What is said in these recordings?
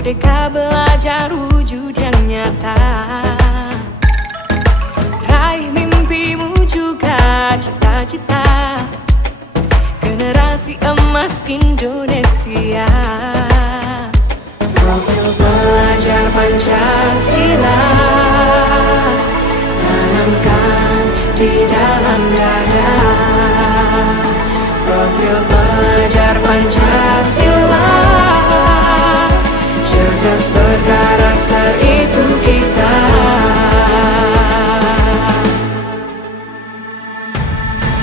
Merdeka belajar wujud yang nyata. Raih mimpimu juga cita-cita. Generasi emas Indonesia. Profil belajar Pancasila tanamkan di dalam dada. Profil belajar Pancasila, cerdas berkarakter itu kita.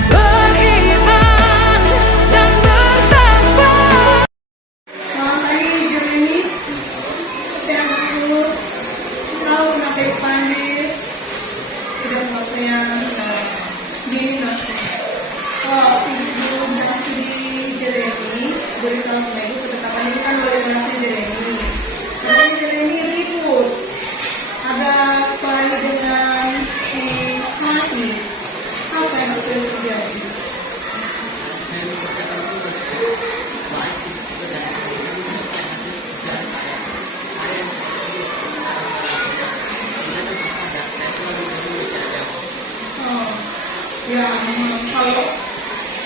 Beriman dan bertakwa. Selamat pagi, Jeremy. Saya aku tahu sampai pandai. Sudah waktunya gini nanti. Ibu masih di Jeremy. Beritahu saya itu ketetapan ini kan boleh masih Jeremy. Nanti Jeremy ribut. Ada apa dengan si Mati? Apa yang betul terjadi? Ya, kalau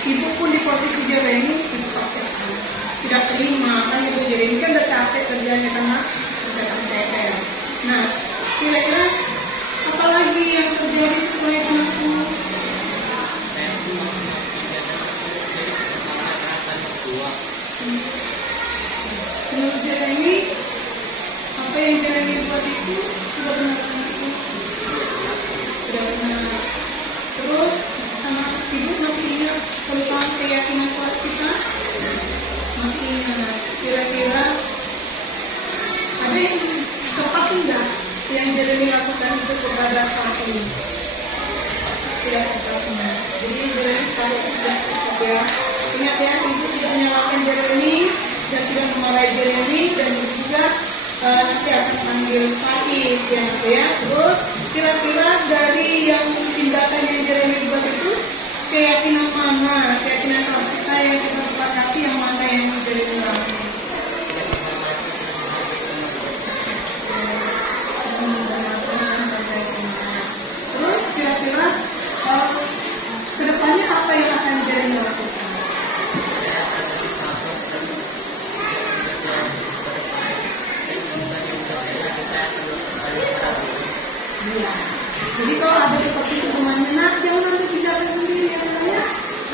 ibu pun di posisi Jeremy, ibu pasti akan tidak terima. Kan ibu Jeremy kan udah capek kerjanya karena datang TPR. Nah, kira-kira apa lagi yang terjadi setelah itu nanti? Menurut Jeremy, apa yang Jeremy buat itu sudah benar-benar itu sudah benar. Terus sama ibu masih ingat tentang keyakinan kelas kita? Masih ingat. Kira-kira ada yang tepat enggak yang Jeremy lakukan itu kepada Fatin? Tidak tepat enggak. Jadi Jeremy tahu sudah tepat ya. Ingat ya, ibu tidak menyalahkan Jeremy dan tidak memarahi Jeremy, dan juga nanti akan panggil Fatin ya. Terus kira-kira dari yang tindakan yang Jeremy buat itu, keyakinan mana, keyakinan kelas kita yang kita sepakati, yang mana yang Jeremy lakukan? Terus kira-kira kedepannya apa yang akan Jeremy lakukan? Iya. Jadi kalau ada seperti itu temannya, nah jangan nanti tindakan sendiri ya saya.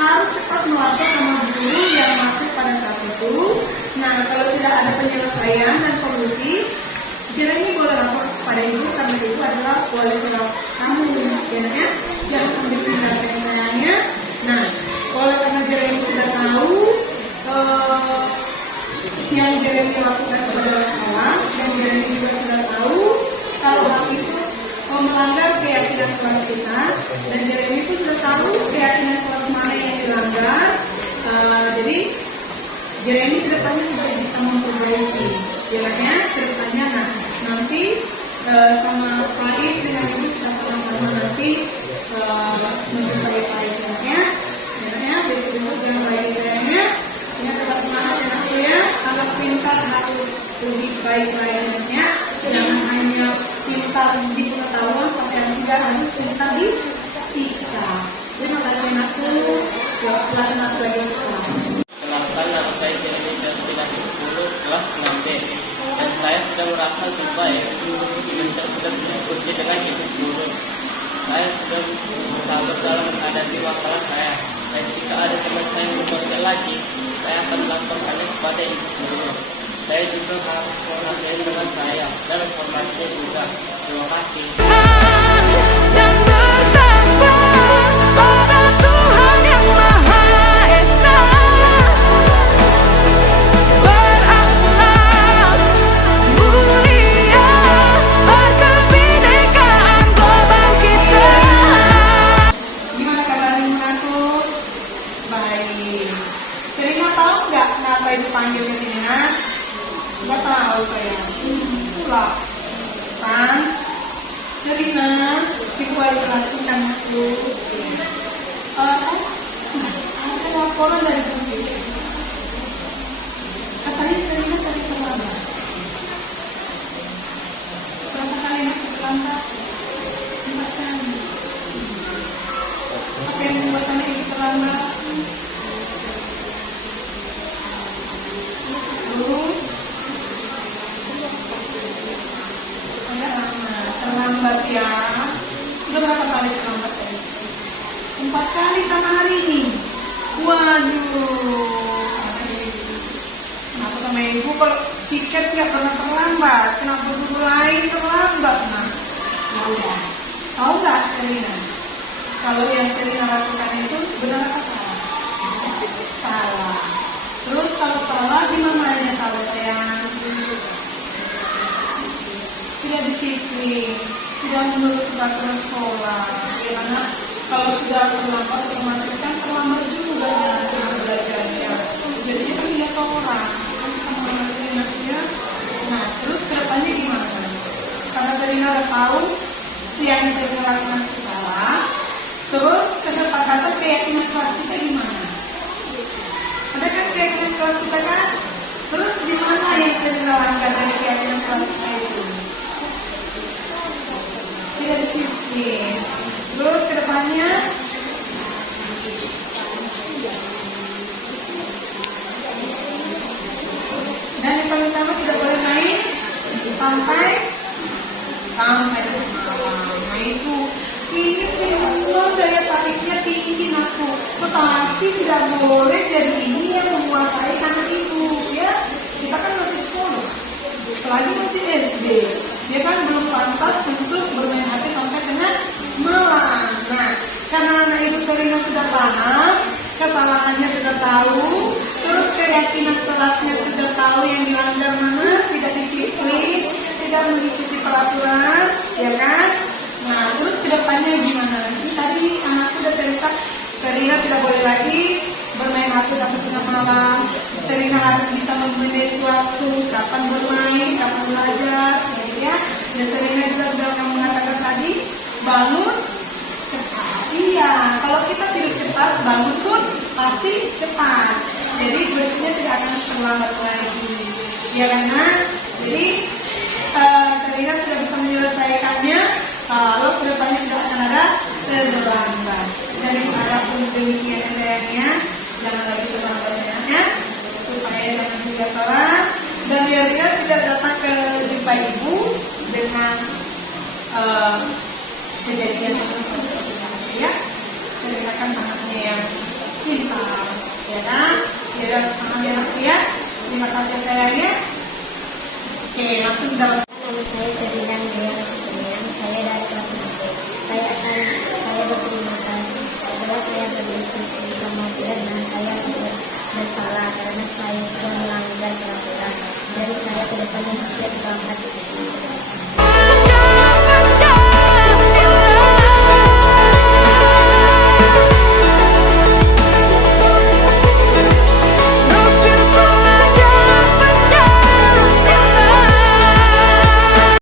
Harus cepat melapor sama guru yang masuk pada saat itu. Nah, kalau tidak ada penyelesaian dan solusi, Jeremy boleh lapor kepada ibu karena itu adalah wali kelas kamu, ya. Jangan ambil tindakannya. Nah, kalau karena Jeremy sudah tahu yang Jeremy lakukan kepada salah, dan Jeremy juga sudah tahu kalau hal itu melanggar keyakinan kelas kita, dan Jeremy pun sudah tahu keyakinan kelas mana yang dilanggar. Jadi Jeremy kedepannya sudah bisa memperbaiki, jalannya kedepannya. Nah, nanti sama Faiz dengan ibu kita sama-sama nanti menjumpai Faiz ya. Jalannya besok-besok jangan baik jalannya. Ini tetap semangat ya aku ya. Kalau pintar harus lebih baik lainnya. Jangan hanya pintar di pengetahuan, tapi yang tidak harus pintar di sikap. Terima kasih aku. Selamat masuk lagi ke kelas. Kenalkan, nama saya Jeremy Jasmine Hidupulu, kelas 6D. Dan saya sudah merasa lebih baik jika kita sudah berdiskusi dengan ibu guru. Saya sudah bersahabat dalam menghadapi masalah saya. Dan jika ada teman saya yang berbeda lagi, saya akan melaporkannya kepada ibu guru. Saya juga harus menghargai teman saya dan menghormatinya juga. Terima kasih. Dan bertakwa pada Tuhan yang Maha Esa. Berakhlak mulia, berkebinekaan global kita. Gimana kabar aku? Baik. Sering mau tahu nggak kenapa ibu panggil ke sini? Nggak tahu kayak. Itulah. Kan? Serina, ibu ada kelaskan aku. Ada laporan dari guru. Katanya Serina sakit terlambat. Sudah berapa kali terlambat tadi? 4 kali sama hari ini. Waduh. Kenapa sama ibu kalau tiket nggak pernah terlambat? Kenapa guru lain terlambat? Nah, ya udah. Tahu nggak Serina? Kalau yang Serina lakukan itu benar apa salah? Salah. Terus kalau salah gimana aja salah sayang? Tidak disiplin, tidak menurut peraturan sekolah. Karena kalau sudah terlambat otomatis kan terlambat juga dalam belajarnya. Jadi kan lihat orang, kan kita mengajarkan anaknya. Nah, terus kedepannya gimana? Karena Serina udah tahu yang Serina lakukan itu salah. Terus kesepakatan keyakinan kelas kita gimana? Ada kan keyakinan kelas kita kan? Terus gimana yang Serina langgar dari keyakinan kelas kita itu? Tidak disiplin. Terus kedepannya dan yang paling utama tidak boleh main sampai malam. Nah itu ini memang daya tariknya tinggi aku, tetapi tidak boleh jadi ini yang menguasai anak ibu ya. Kita kan masih sekolah, apalagi masih SD, dia kan belum pantas untuk bermain HP sampai kena malam. Nah, karena anak ibu Serina sudah paham, kesalahannya sudah tahu, terus keyakinan kelasnya sudah tahu yang dilanggar mana, tidak disiplin, tidak mengikuti peraturan, ya kan? Nah, terus kedepannya gimana? Ini tadi anakku udah cerita, Serina tidak boleh lagi bermain HP sampai tengah malam. Serina harus bisa memanage waktu, kapan bermain, kapan belajar, ya. Dan Serina juga sudah mengatakan tadi, bangun cepat. Iya, kalau kita tidur cepat, bangun pun pasti cepat. Jadi berikutnya tidak akan terlambat lagi. Ya karena, jadi Serina sudah bisa menyelesaikannya. Kalau kedepannya tidak akan ada terlambat. Dan diharapkan demikian sayangnya, jangan lagi terlambatnya, supaya jangan juga telat. Dan biar tidak datang ke jumpa ibu dengan kejadian tersebut. Ya, Serina kan anaknya yang pintar, ya kan? Jadi harus paham ya anakku ya. Terima kasih sayangnya. Oke, langsung dalam. Nama saya Serina Andrea Supriyan, saya dari kelas 6. Saya berterima kasih setelah saya berdiskusi sama Firna. Saya bersalah karena saya sudah melanggar peraturan dan saya kedepannya tidak